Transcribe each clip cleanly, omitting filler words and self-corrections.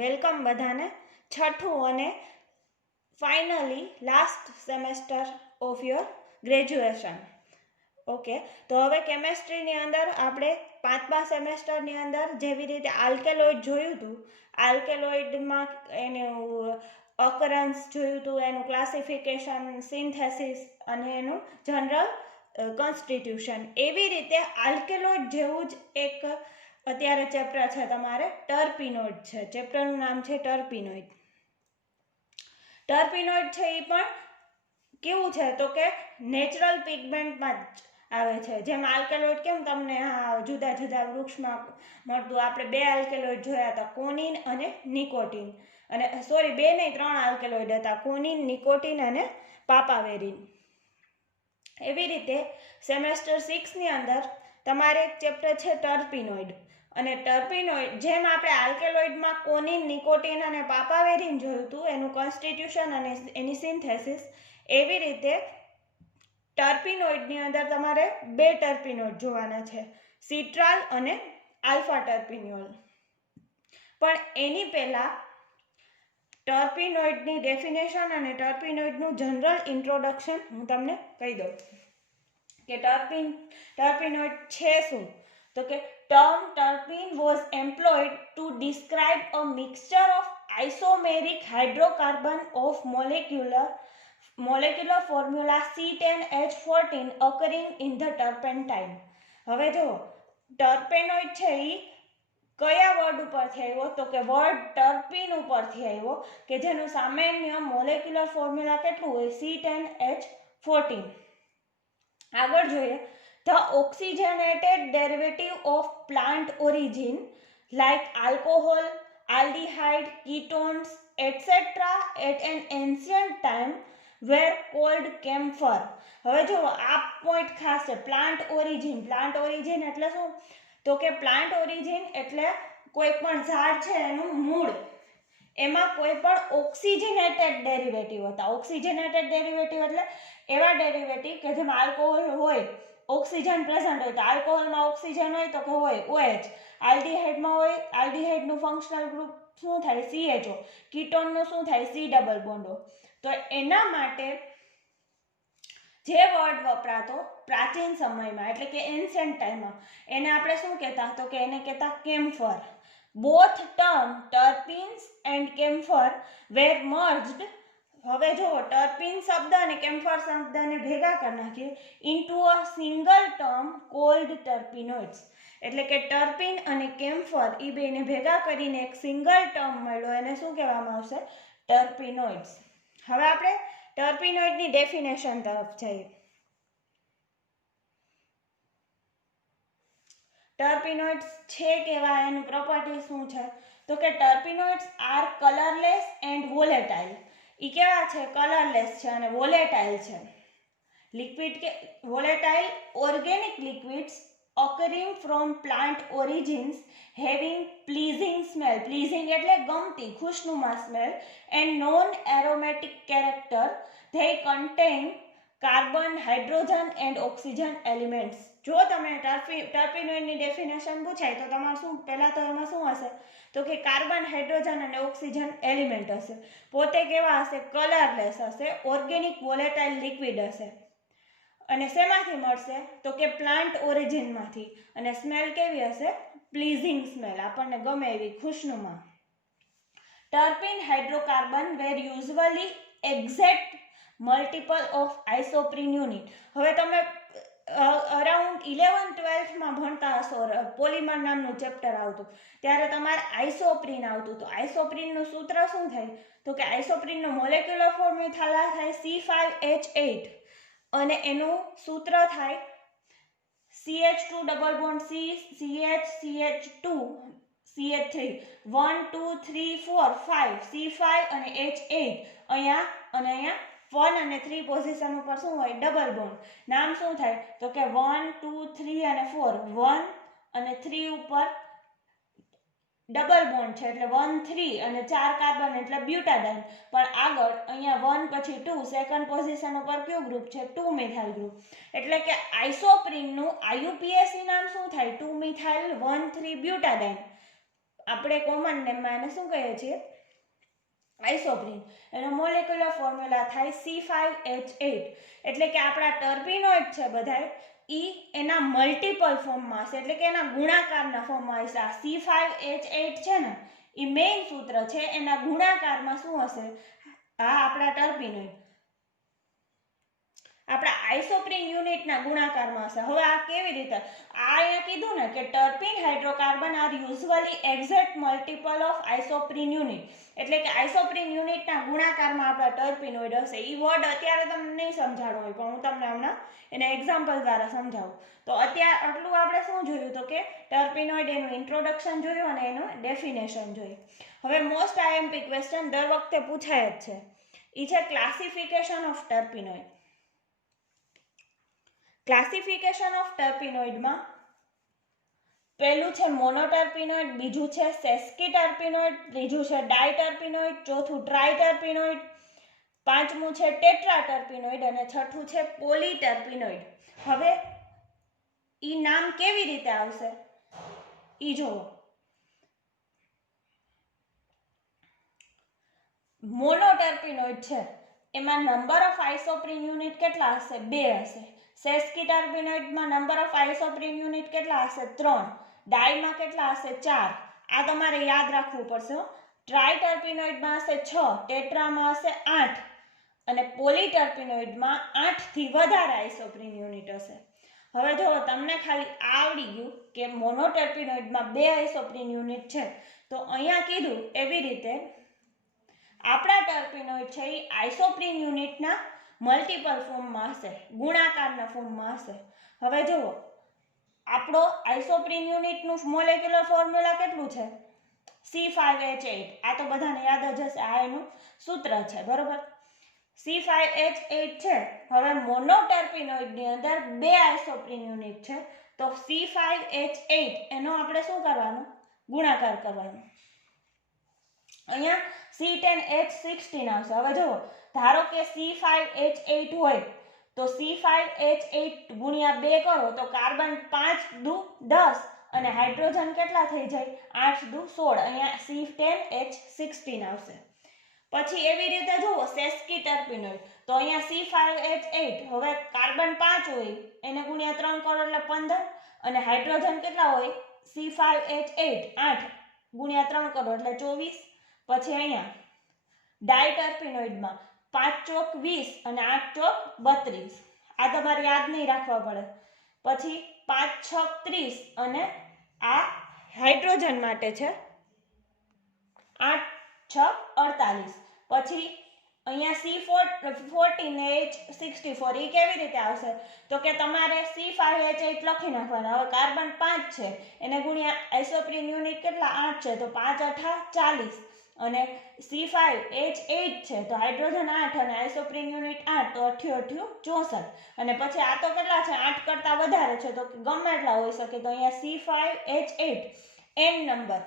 Welcome બધાને છઠ્ઠું અને finally last semester of your graduation. Okay, તો હવે કેમેસ્ટ્રીની અંદર આપણે પાંચમા સેમેસ્ટરની અંદર જેવી રીતે આલ્કેલોઇડ જોયું હતું, આલ્કેલોઇડમાં એનું ઓકરન્સ જોયું હતું, એનું ક્લાસિફિકેશન, સિન્થેસિસ અને એનું જનરલ કોન્સ્ટિટ્યુશન, એવી રીતે આલ્કેલોઇડ જેવું જ એક અત્યારે ચેપ્ટર છે તમારે ટર્પીનોઇડ છે. ચેપ્ટરનું નામ છે ટર્પીનોઇડ. ટર્પીનોઇડ છે એ પણ કેવું છે તો કે નેચરલ પિગમેન્ટમાં જ આવે છે. જેમ આલ્કેલોઇડ કેમ તમને જુદા જુદા વૃક્ષમાં મળતું, આપણે બે આલ્કેલોઇડ જોયા હતા, કોનિન અને નિકોટિન, અને સોરી બે નહીં ત્રણ આલ્કેલોઇડ હતા, કોનિન, નિકોટિન અને પાપાવેરિન. એવી રીતે સેમેસ્ટર 6ની અંદર તમારે એક ચેપ્ટર છે ટર્પીનોઇડ. અને ટર્પીનોઇડ જેમ આપણે આલ્કેલોઇડમાં કોનિન, નિકોટિન અને પાપાવેરિન જોયું હતું, એનું કોન્સ્ટિટ્યુશન અને એની સિન્થેસિસ, એવી રીતે ટર્પીનોઇડની અંદર તમારે બે ટર્પીનોઇડ જોવાના છે, સિટ્રાલ અને આલ્ફા ટર્પીનોલ. પણ એની પહેલા ટર્પીનોઇડની ડેફિનેશન અને ટર્પીનોઇડનું જનરલ ઇન્ટ્રોડક્શન હું તમને કહી દઉં કે ટર્પીનોઇડ છે શું. તો કે term terpene was employed to describe a mixture of isomeric hydrocarbon of molecular formula C10H14 occurring in the turpentine. હવે જો ટર્પેનોઇડ છે એ કયા વર્ડ ઉપરથી આવ્યો તો કે વર્ડ ટર્પીન ઉપરથી આવ્યો, કે જેનું સામાન્ય મોલેક્યુલર ફોર્મ્યુલા કેટલું હોય, C10H14. આગળ જોઈએ, the oxygenated derivative of plant origin like alcohol, aldehyde, ketones, etc. at an ancient time were called camphor. હવે જો આ પોઈન્ટ ખાસ છે, પ્લાન્ટ ઓરિજિન. પ્લાન્ટ ઓરિજિન એટલે શું તો કે પ્લાન્ટ ઓરિજિન એટલે કોઈ પણ ઝાડ છે એનું મૂળ, એમાં કોઈ પણ ઓક્સિજનેટેડ ડેરિવેટિવ હતા. ઓક્સિજનેટેડ ડેરિવેટિવ એટલે એવા ડેરિવેટિવ કે જેમાં આલ્કોહોલ હોય, ઓક્સિજન પ્રેઝન્ટ હોય, તો આલ્કોહોલમાં ઓક્સિજન હોય તો કે હોય OH, આલ્ડીહાઇડમાં હોય, આલ્ડીહાઇડનું ફંક્શનલ ગ્રુપ શું થાય, CHO, કીટોનનું શું થાય, C ડબલ બોન્ડો. તો એના માટે જે વર્ડ વપરાતો પ્રાચીન સમયમાં એટલે કે એન્શન્ટ ટાઈમમાં, એને આપણે શું કહેતા તો કે એને કહેતા camphor. Both term terpenes and camphor were merged. હવે જો ટર્પીન શબ્દ અને કેમ્ફર શબ્દને ભેગા કરી નાખીએ into a single term called terpenoids. એટલે કે ટર્પીન અને કેમ્ફર એ બેને ભેગા કરીને એક સિંગલ ટર્મ મળ્યો, એને શું કહેવામાં આવશે, ટર્પીનોઇડ્સ. હવે આપણે ટર્પીનોઇડની ડેફિનેશન તરફ જઈએ. ટર્પીનોઇડ્સ છે કેવા, એનું પ્રોપર્ટી શું છે તો કે ટર્પીનોઇડ્સ આર કલરલેસ એન્ડ વોલેટાઇલ. એ કેવા છે, કલરલેસ છે અને વોલેટાઇલ છે. લિક્વિડ કે volatile organic liquids occurring from plant origins having pleasing smell. pleasing એટલે ગમતી, ખુશનુમા smell, and non aromatic character. They contain carbon, hydrogen and oxygen elements. જો તમે ટર્પીનોઇડની ડેફિનેશન પૂછાય તો તમારે શું પહેલા તો એમાં શું હશે તો કે કાર્બન, હાઇડ્રોજન અને ઓક્સિજન એલિમેન્ટ હશે. પોતે કેવા હશે, કલરલેસ હશે, ઓર્ગેનિક વોલેટાઇલ લિક્વિડ હશે. અને શેમાંથી મળશે તો કે પ્લાન્ટ ઓરિજિનમાંથી. અને સ્મેલ કેવી હશે, પ્લીઝિંગ સ્મેલ, આપણને ગમે એવી, ખુશનુમા. Terpene hydrocarbon were usually exact multiple of isoprene unit. હવે તમે અરાઉન્ડ 11-12માં ભણતા હશો, પોલિમર નામનું ચેપ્ટર આવતું, ત્યારે તમારે આઇસોપ્રીન આવતું. તો આઇસોપ્રીનનું સૂત્ર શું થાય તો કે આઇસોપ્રીનનું મોલેક્યુલર ફોર્મ્યુલા થાય C5H8 અને એનું સૂત્ર થાય CH2 double bond C, CH, CH2, CH3, 1 2 3 4 5, C5 અને H8. અહીંયા 1 અને 3 પોઝિશન ઉપર શું હોય, ડબલ બોન્ડ. નામ શું થાય તો કે 1 2 3 અને 4, 1 અને 3 ઉપર ડબલ બોન્ડ છે એટલે 1 3 અને 4 કાર્બન એટલે બ્યુટાડાઇન. પણ આગળ અહીંયા 1 પછી 2 સેકન્ડ પોઝિશન ઉપર કયું ગ્રુપ છે, 2 મિથાઇલ ગ્રુપ. એટલે કે આઇસોપ્રીનનું IUPAC નામ શું થાય, 2 મિથાઇલ 1 3 બ્યુટાડાઇન. આપણે કોમન નેમમાં એને શું કહીએ છીએ, આઇસોપ્રીન. એનો મોલેક્યુલર ફોર્મ્યુલા થાય C5H8. એટલે કે આપણા ટર્પીનોઇડ છે બધાય એના મલ્ટિપલ ફોર્મમાં હશે, એટલે કે એના ગુણાકારના ફોર્મમાં હશે. આ C5H8 છે ને એ મેઇન સૂત્ર છે, એના ગુણાકારમાં શું હશે, આ આપણા ટર્પીનોઇડ આપણા આઇસોપ્રીન યુનિટના ગુણાકારમાં હશે. હવે આ કેવી રીતે, આ અહીંયા કીધું ને કે terpene hydrocarbon are usually exact multiple of isoprene unit. એટલે કે આઇસોપ્રીન યુનિટના ગુણાકારમાં આપણા ટર્પીનોઇડ હશે. એ વર્ડ અત્યારે તમને નહીં સમજાડવો હોય, પણ હું તમને હમણાં એને એક્ઝામ્પલ દ્વારા સમજાવું. તો અત્યારે આટલું આપણે શું જોયું, તો કે ટર્પીનોઇડ એનું ઇન્ટ્રોડક્શન જોયું અને એનું ડેફિનેશન જોયું. હવે મોસ્ટ આઈએમપી ક્વેશ્ચન દર વખતે પૂછાય જ છે, એ છે ક્લાસિફિકેશન ઓફ ટર્પીનોઇડ. ક્લાસિફિકેશન ઓફ ટર્પીનોઇડમાં પહેલું છે મોનોટર્પીનોઇડ, બીજું છે સેસ્કી ટર્પીનોઇડ, ત્રીજું છે ડાયટર્પીનોઇડ, ચોથું ટ્રાયટર્પીનોઇડ, પાંચમું છે ટેટ્રાટર્પીનોઇડ અને છઠ્ઠું છે પોલીટર્પીનોઇડ. હવે ઈ નામ કેવી રીતે આવશે ઈ જોવો. મોનોટર્પીનોઇડ છે એમાં નંબર ઓફ આઇસોપ્રીન યુનિટ કેટલા હશે, 2 હશે. સેસ્કી ટર્પીનોઇડમાં નંબર ઓફ આઇસોપ્રીન યુનિટ કેટલા હશે, 3. ડાયમાં કેટલા હશે, 4. આ તમારે યાદ રાખવું પડશે. ટ્રાયટર્પીનોઇડમાં હશે 6, ટેટ્રામાં હશે 8 અને પોલીટર્પીનોઇડમાં 8 થી વધારે આઇસોપ્રીન યુનિટ હશે. હવે જો તમને ખાલી આવડી ગયું કે મોનોટર્પીનોઇડમાં 2 આઇસોપ્રીન યુનિટ છે, તો અહીંયા કીધું એવી રીતે આપણા ટર્પીનોઇડ છે એ આઇસોપ્રીન યુનિટના મલ્ટિપલ ફોર્મમાં હશે, ગુણાકારના ફોર્મમાં હશે. હવે જુઓ આપણો આઇસોપ્રીન યુનિટનું મોલેક્યુલર ફોર્મ્યુલા કેટલું છે, C5H8. આ તો બધાને યાદ જ હશે, આ એનું સૂત્ર છે, બરોબર. C5H8 છે. હવે મોનોટર્પીનોઇડની અંદર 2 આઇસોપ્રીન યુનિટ છે, તો C5H8 એનો આપણે શું કરવાનું, ગુણાકાર કરવાનો. અહીંયા C10H16 આવશે. હવે જુઓ ધારો કે C5H8 હોય તો C5H8 ગુણ્યા 2 કરો તો કાર્બન 5 દુ 10 અને હાઇડ્રોજન કેટલા થઈ જાય, 8 દુ 16. અહીંયા C10H16 આવશે. પછી એવી રીતે જુઓ સેસ્કી ટર્પીનોઇડ, તો અહીંયા C5H8 હવે કાર્બન 5 હોય એને ગુણ્યા 3 કરો એટલે 15 અને હાઇડ્રોજન કેટલા હોય, C5H8 8 ગુણ્યા 3 કરો એટલે 24. પછી અહીંયા ડાયટર્પીનોઇડમાં 5 ચોક 20 અને 8 ચોક 32. આ તમારે યાદ નહીં રાખવા પડે. પછી 5 છક 30 અને આ હાઇડ્રોજન માટે છે 8 છક 48. પછી અહીંયા C14H64 એ કેવી રીતે આવશે, તો કે તમારે C5H8 લખી નાખવાના. હવે કાર્બન 5 છે એને ગુણ્યા આઇસોપ્રીન યુનિટ કેટલા 8 છે, તો 5 8 40 અને C5H8 છે તો હાઇડ્રોજન 8 અને આઇસોપ્રીન યુનિટ 8 તો 8 64. અને પછી આ તો કેટલા છે, 8 કરતાં વધારે છે તો ગમે એટલા હોઈ શકે. તો અહીંયા C5H8 n નંબર,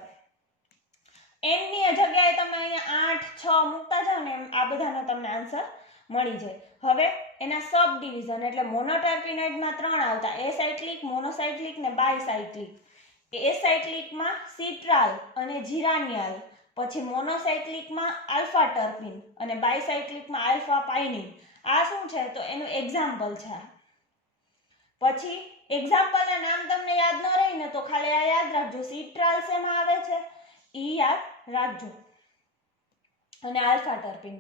n ની જગ્યાએ તમે અહીંયા 8 6 મૂકતા જાઓ ને આ બધાનો તમને આન્સર મળી જાય. હવે એના સબ ડિવિઝન એટલે મોનોટર્પીનોઇડમાં 3 આવતા, એસાઇક્લિક, મોનોસાઇક્લિક ને બાયસાઇક્લિક. એસાઇક્લિકમાં સિટ્રાલ અને જીરાનિયાલ, પછી મોનોસાઇક્લિકમાં આલ્ફા ટર્પીન અને બાયસાઇક્લિકમાં આલ્ફા પાઇનિન. આ શું છે, તો એનું એક્ઝામ્પલ છે. પછી એક્ઝામ્પલના નામ તમને યાદ ન રહે ને તો ખાલી આ યાદ રાખજો, સિટ્રાલ શેમાં આવે છે ઈ યાદ રાખજો અને આલ્ફા ટર્પીન.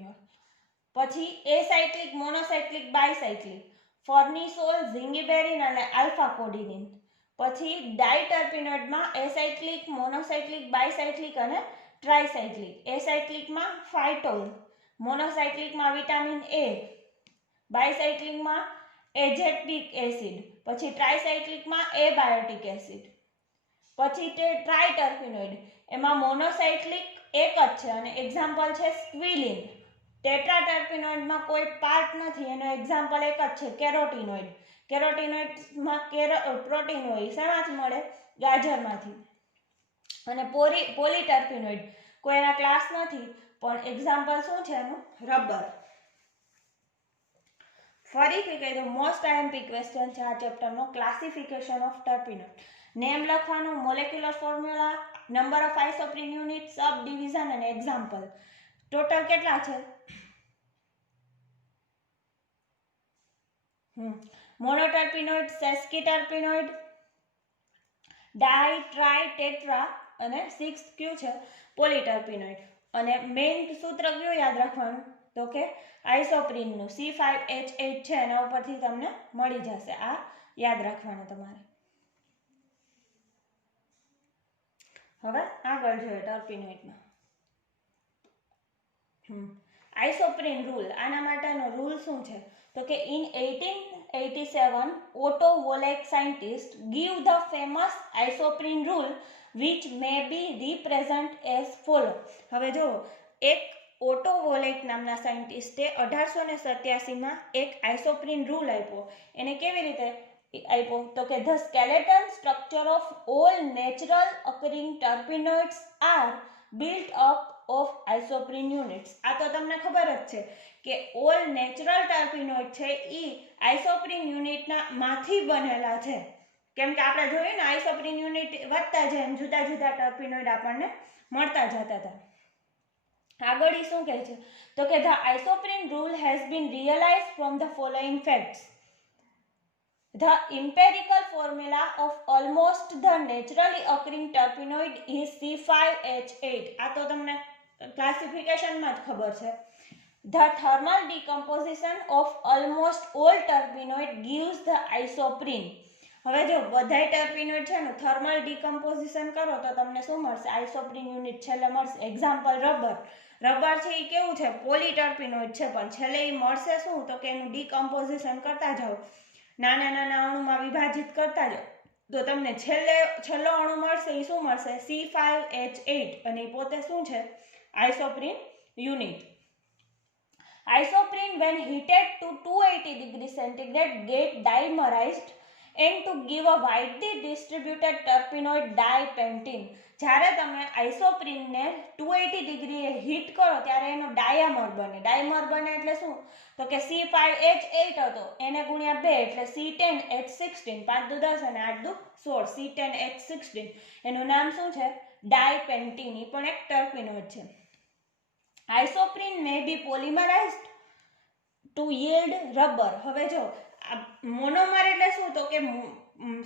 પછી એસાઇક્લિક, મોનોસાઇક્લિક, બાયસાઇક્લિક, ફોર્નિસોલ, ઝિંગીબેરિન અને આલ્ફા કોડિનિન. પછી ડાયટર્પીનોઇડમાં એસાઇક્લિક, મોનોસાઇક્લિક, બાયસાઇક્લિક અને ટ્રાયસાઇક્લિક. એસાઇક્લિકમાં ફાઇટોલ, મોનોસાઇક્લિકમાં વિટામિન A, બાયસાઇક્લિકમાં એજેટિક એસિડ, પછી ટ્રાયસાઇક્લિકમાં એબાયોટિક એસિડ. પછી તે ટ્રાયટર્પીનોઇડ એમાં મોનોસાઇક્લિક એક જ છે અને એક્ઝામ્પલ છે સ્ક્વિલિન. ટેટ્રાટર્પીનોઇડમાં કોઈ પાર્ટ નથી, એનો એક્ઝામ્પલ એક જ છે કેરોટીનોઇડ. કેરોટીનોઇડમાં પ્રોટીન હોય, શેમાંથી મળે, ગાજરમાંથી. અને પોલીટર્પીનોઇડ કોઈ એના ક્લાસ નથી પણ એક્ઝામ્પલ શું છે એનું, રબર. ફરીથી કહી દઉં, મોસ્ટ આઈએમપી ક્વેશ્ચન છે આ ચેપ્ટરનો, ક્લાસિફિકેશન ઓફ ટર્પીનોઇડ. નેમ લખવાનું, molecular formula, number of isoprene unit, sub division અને એક્ઝામ્પલ. ટોટલ કેટલા છે? મોનોટર્પિનોઇડ, સેસ્કીટર્પિનોઇડ, ડાઈ, ટ્રાય, ટેટ્રા અને 6 ક્યુ છે પોલીટર્પિનોઇડ. અને મેઇન સૂત્ર કયું યાદ રાખવાનું? તો કે આઇસોપ્રીનનું C5H8 છે, એના ઉપરથી તમને મળી જશે. આ યાદ રાખવાનું તમારે. હવે આગળ જોઈએ ટર્પિનોઇડમાં. આઇસોપ્રીન રૂલ, આના માટેનો રૂલ શું છે? તો કે in 1887 Otto Wallach scientist give the famous isoprene rule which may be represent as follow. હવે જો એક ઓટો વોલેક નામના સાયન્ટિસ્ટે 1887માં એક આઇસોપ્રીન રૂલ આપ્યો. એને કેવી રીતે આપ્યો? તો કે the skeleton structure of all natural occurring terpenoids are built up of isoprene units. આ તો તમને ખબર જ છે કે ઓલ નેચરલ ટર્પિનોઇડ છે એ આઇસોપ્રીન યુનિટના માંથી બનેલા છે. કેમ કે આપણે જોયું ને આઇસોપ્રીન યુનિટ વધતા જાય એમ જુદા જુદા ટર્પિનોઇડ આપણને મળતા જતા હતા. આગળ ઈ શું કહે છે? તો કે the isoprene rule has been realize from the following facts. The empirical formula of almost the naturally occurring terpenoid is C5H8. આ તો તમને ક્લાસિફિકેશનમાં જ ખબર છે. The thermal decomposition of almost all terpenoid gives the isoprene. હવે જો બધાય ટર્પિનોઇડ છે ને થર્મલ ડિકમ્પોઝિશન કરો તો તમને શું મળશે? આઇસોપ્રીન યુનિટ છેલ્લે મળશે. Example rubber. રબર છે એ કેવું છે? પોલીટર્પિનોઇડ છે, પણ છેલ્લે એ મળશે શું? તો કે એનું ડિકમ્પોઝિશન કરતા જાઓ, નાના નાના અણુમાં વિભાજિત કરતા જાઓ, તો તમને છેલ્લો અણુ મળશે એ શું મળશે? C5H8. અને એ પોતે શું છે? આઇસોપ્રીન unit. આઇસોપ્રીન when heated to 280 degrees centigrade get dimerized and to give a widely distributed terpenoid dipentene. જ્યારે તમે આઇસોપ્રીનને 280 ડિગ્રીએ હીટ કરો ત્યારે એનો ડાયમર બને. ડાયમર બને એટલે શું? તો કે C5H8 હતો એને ગુણ્યા 2 એટલે C10H16. 5 દુ 10 અને 8 દુ 16. C10H16 એનું નામ શું છે? ડાયપેન્ટીન. એ પણ એક ટર્પિનોઇડ છે. આઇસોપ્રીન મે બી પોલિમરાઇઝ્ડ ટુ yield રબર. હવે જો મોનોમર એટલે શું? તો કે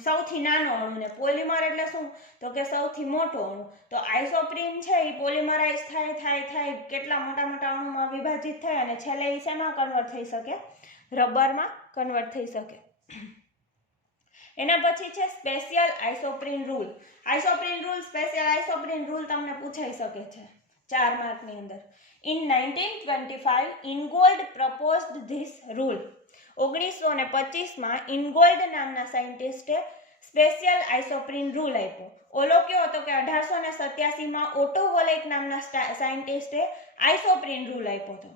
સૌથી નાનો અણુ, ને પોલિમર એટલે શું? તો કે સૌથી મોટો અણુ. તો આઇસોપ્રીન છે એ પોલિમરાઇઝ થાય કેટલા મોટા મોટા અણુમાં વિભાજિત થાય અને છેલ્લે એ શેમાં કન્વર્ટ થઈ શકે? રબરમાં કન્વર્ટ થઈ શકે. એના પછી છે special isoprene rule. Isoprene rule, special isoprene rule તમને પૂછાઈ શકે છે 4 માર્કની અંદર. In 1925 ઇનગોલ્ડ proposed this rule. 1925માં ઇનગોલ્ડ નામના સાયન્ટિસ્ટે સ્પેશિયલ આઇસોપ્રીન રૂલ આપ્યો. ઓલો કયો હતો કે 1887માં ઓટો વોલેક નામના સાયન્ટિસ્ટે આઇસોપ્રીન રૂલ આપ્યો હતો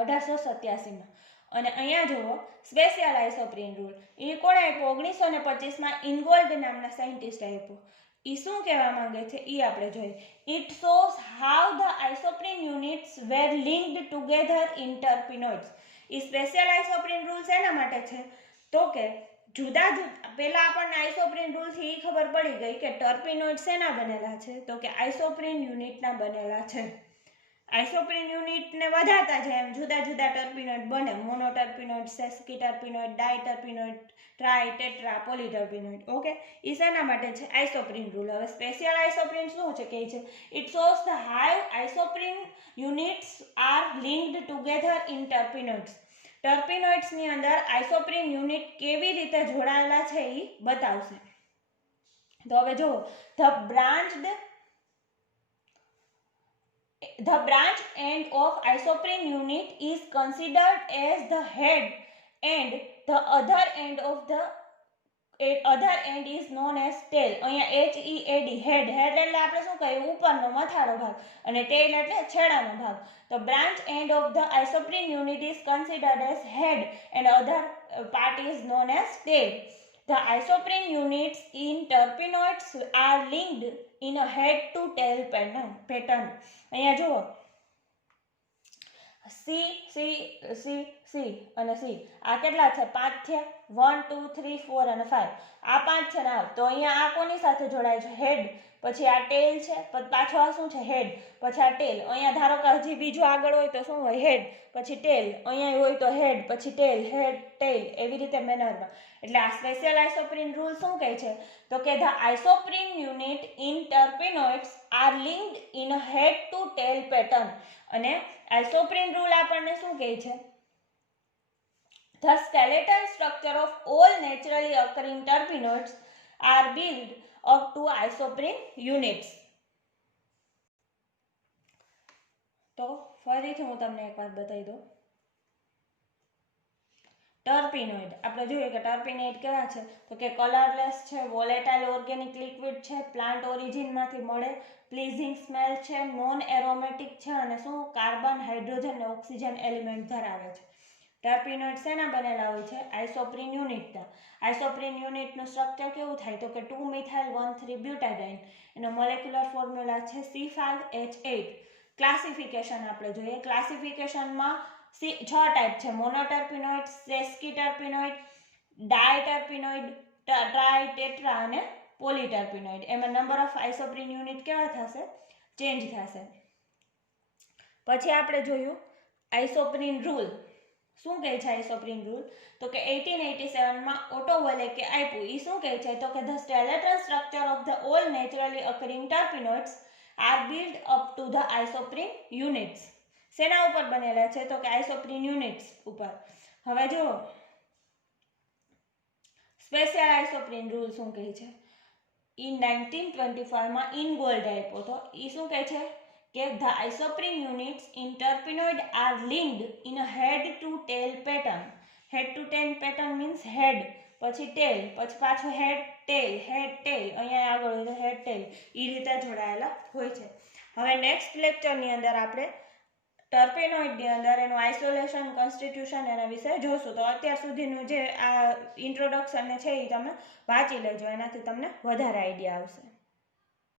1887માં. અને અહીંયા જુઓ સ્પેશિયલ આઇસોપ્રીન રૂલ એ કોણે આપ્યો? 1925માં ઇનગોલ્ડ નામના સાયન્ટિસ્ટે આપ્યો. એ શું કહેવા માંગે છે એ આપણે જોઈએ. It shows how the isoprene units were linked together in terpenoids. એ સ્પેશિયલ આઇસોપ્રીન રૂલ શેના માટે છે? તો કે જુદા પહેલા આપણને આઇસોપ્રીન રૂલથી એ ખબર પડી ગઈ કે ટર્પિનોઇડ શેના બનેલા છે? તો કે આઇસોપ્રીન યુનિટના બનેલા છે. આઇસોપ્રીન યુનિટને વધારતા જાય એમ જુદા જુદા ટર્પિનોઇડ બને. મોનોટર્પિનોઇડ, સેસ્કીટર્પિનોઇડ, ડાયટર્પિનોઇડ, ટ્રાય, ટેટ્રા, પોલીટર્પિનોઇડ. ઓકે, એ શેના માટે છે? આઇસોપ્રીન રૂલ. હવે સ્પેશિયલ આઇસોપ્રીન શું છે? કહે છે it shows the how isoprene units are linked together in terpenoids. ટર્પિનોઇડ્સની અંદર આઇસોપ્રીન યુનિટ કેવી રીતે જોડાયેલા છે એ બતાવશે. તો હવે જુઓ, The branch end of isoprene unit is considered as the head and the other end is known as tail. અહીંયા HEAD, head એટલે આપણે શું કહીએ? ઉપરનો મથાળો ભાગ, અને tail એટલે છેડાનો ભાગ. તો branch end of the isoprene unit is considered as head and other part is known as tail. The isoprene units in terpenoids are linked in a head to tail pattern. અહીંયા જુઓ, C C C C અને C આ કેટલા છે 5 થયા 1 2 3 4 અને 5 આ 5 છે ને તો અહીંયા આ કોની સાથે જોડાય છે હેડ પછી આ ટેલ છે પાછો આ શું છે હેડ પછી આ ટેલ અહીંયા ધારો કે હજી બીજું આગળ હોય તો શું હોય હેડ પછી ટેલ અહીંયા હોય તો હેડ પછી ટેલ હેડ ટેલ એવી રીતે મેનરમાં એટલે આ સ્પેશિયલ આઇસોપ્રીન રૂલ શું કહે છે તો કે the isoprene unit in terpenoids are linked in a head to tail pattern અને આઇસોપ્રીન રૂલ આપણને શું કહે છે The skeletal structure of all naturally occurring terpenoids are built up to isoprene units. તો ફરીથી હું તમને એક વાત બતાવી દઉં ટર્પેનોઇડ આપણે જોઈએ કે ટર્પેનોઇડ કેવા છે તો કે કલરલેસ છે વોલેટાઇલ ઓર્ગેનિક લિક્વિડ છે પ્લાન્ટ ઓરિજિનમાંથી મળે પ્લીઝિંગ સ્મેલ છે નોન એરોમેટિક છે અને શું કાર્બન હાઇડ્રોજન અને ઓક્સિજન એલિમેન્ટ ધરાવે છે ટર્પેનોઇડ શેના બનેલા હોય છે આઇસોપ્રીન યુનિટના આઇસોપ્રીન યુનિટનું સ્ટ્રક્ચર કેવું થાય તો કે 2 મિથાઇલ 1,3 બ્યુટાડાઇન એનો મોલેક્યુલર ફોર્મ્યુલા છે C5H8 ક્લાસિફિકેશન આપણે જોઈએ ક્લાસિફિકેશનમાં 6 ટાઈપ છે મોનોટર્પેનોઇડ સેસ્કી ટર્પેનોઇડ ડાયટર્પેનોઇડ ટ્રાય ટેટ્રા અને પોલીટર્પેનોઇડ એમાં નંબર ઓફ આઇસોપ્રીન યુનિટ કેવા થશે ચેન્જ થશે પછી આપણે જોયું આઇસોપ્રીન રૂલ શું કહે છે આઇસોપ્રીન રૂલ તો કે 1887 માં ઓટો વોલેકે આપ્યું એ શું કહે છે તો કે the skeletal structure of the all naturally occurring terpenoids are build up to the isoprene units શેના ઉપર બનેલા છે તો કે આઇસોપ્રીન યુનિટ્સ ઉપર હવે જો સ્પેશિયલ આઇસોપ્રીન રૂલ શું કહે છે ઇન 1925 માં ઇનગોલ્ડ આપ્યો તો એ શું કહે છે કે the isoprene units in terpenoid are linked in a head to tail pattern. Head to tail pattern means head પછી tail પછી પાછું head tail અહીંયા આગળ હોય તો head tail એ રીતે જોડાયેલા હોય છે હવે નેક્સ્ટ લેક્ચરની અંદર આપણે ટર્પેનોઇડની અંદર એનું આઇસોલેશન કોન્સ્ટિટ્યુશન એના વિશે જોશું તો અત્યાર સુધીનું જે આ ઇન્ટ્રોડક્શન છે એ તમે વાંચી લેજો એનાથી તમને વધારે આઈડિયા આવશે